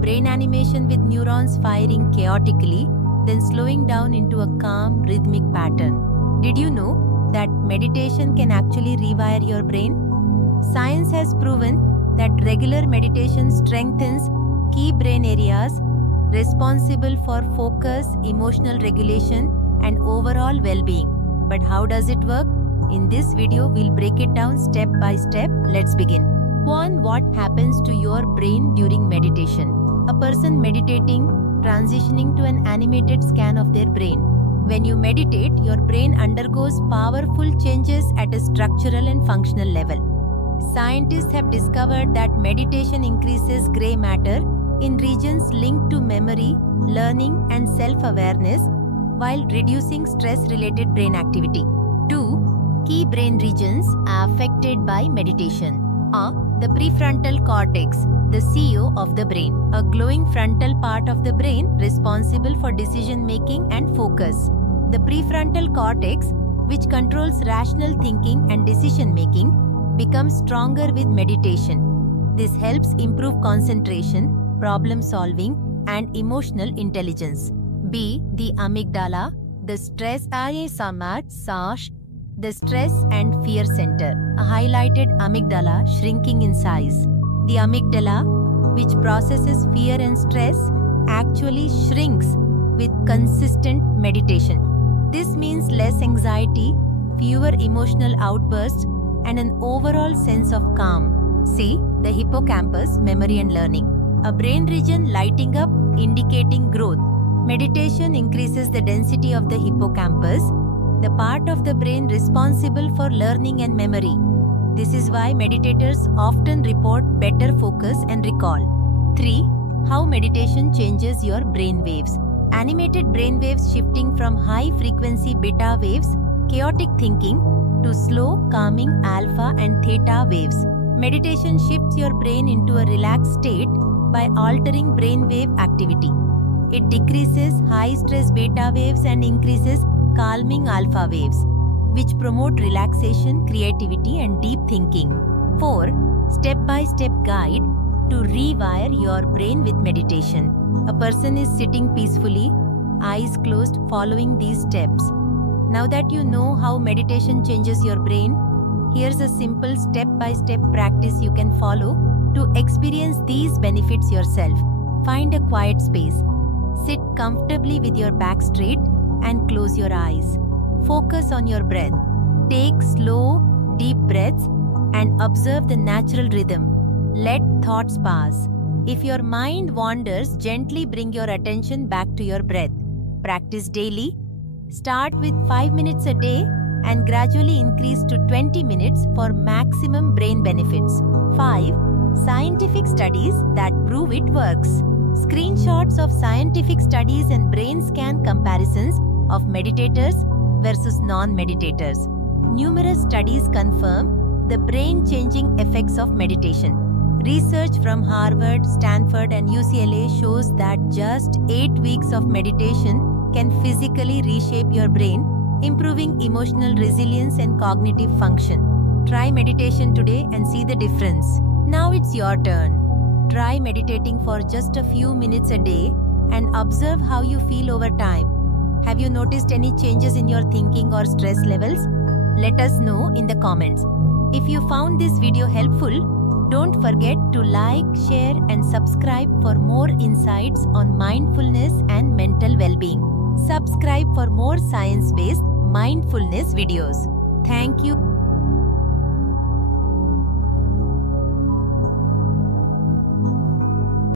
brain animation with neurons firing chaotically, then slowing down into a calm, rhythmic pattern. Did you know that meditation can actually rewire your brain? Science has proven that regular meditation strengthens key brain areas responsible for focus, emotional regulation, and overall well-being. But how does it work? In this video, we'll break it down step by step. Let's begin. 1. What happens to your brain during meditation? A person meditating transitioning to an animated scan of their brain. When you meditate, your brain undergoes powerful changes at a structural and functional level. Scientists have discovered that meditation increases gray matter in regions linked to memory, learning, and self-awareness while reducing stress-related brain activity. 2. Key brain regions are affected by meditation are the prefrontal cortex, the CEO of the brain, a glowing frontal part of the brain responsible for decision-making and focus. The prefrontal cortex, which controls rational thinking and decision-making, becomes stronger with meditation. This helps improve concentration, problem-solving, and emotional intelligence. B. The amygdala, the stress the stress and fear center, a highlighted amygdala shrinking in size. The amygdala, which processes fear and stress, actually shrinks with consistent meditation. This means less anxiety, fewer emotional outbursts, and an overall sense of calm. C. The hippocampus, memory and learning, a brain region lighting up, indicating growth. Meditation increases the density of the hippocampus, the part of the brain responsible for learning and memory. This is why meditators often report better focus and recall. 3. How meditation changes your brain waves. Animated brain waves shifting from high-frequency beta waves, chaotic thinking, to slow, calming alpha and theta waves. Meditation shifts your brain into a relaxed state by altering brainwave activity. It decreases high-stress beta waves and increases calming alpha waves, which promote relaxation, creativity, and deep thinking. 4. Step-by-step guide to rewire your brain with meditation. A person is sitting peacefully, eyes closed, following these steps. Now that you know how meditation changes your brain, here's a simple step-by-step practice you can follow to experience these benefits yourself. Find a quiet space. Sit comfortably with your back straight and close your eyes. Focus on your breath. Take slow, deep breaths and observe the natural rhythm. Let thoughts pass. If your mind wanders, gently bring your attention back to your breath. Practice daily. Start with 5 minutes a day and gradually increase to 20 minutes for maximum brain benefits. 5. Scientific studies that prove it works. Screenshots of scientific studies and brain scan comparisons of meditators versus non-meditators. Numerous studies confirm the brain-changing effects of meditation. Research from Harvard, Stanford, and UCLA shows that just 8 weeks of meditation can physically reshape your brain, improving emotional resilience and cognitive function. Try meditation today and see the difference. Now it's your turn. Try meditating for just a few minutes a day and observe how you feel over time. Have you noticed any changes in your thinking or stress levels? Let us know in the comments. If you found this video helpful, don't forget to like, share, and subscribe for more insights on mindfulness and mental well-being. Subscribe for more science-based mindfulness videos. Thank you.